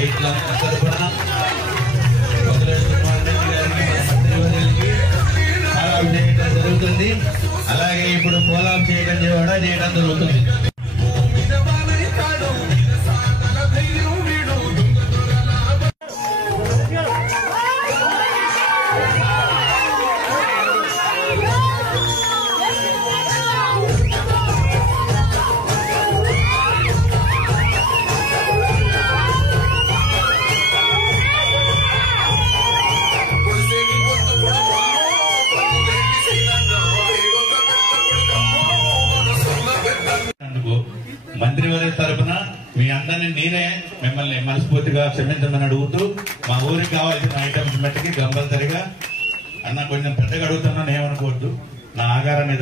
రైతులందరి తరఫున జరుగుతుంది. అలాగే ఇప్పుడు పోలాం చేయడం కూడా చేయడం జరుగుతుంది. మంత్రివర్గ తరఫున మీ అందరినీ నేనే మిమ్మల్ని మనస్ఫూర్తిగా క్షమించమని అడుగుతూ మా ఊరికి కావాల్సిన ఐటమ్స్ మట్టికి కంపల్సరిగా అన్న కొంచెం పెద్దగా అడుగుతున్నాను, ఏమనుకోవద్దు. నా ఆగారాన్ని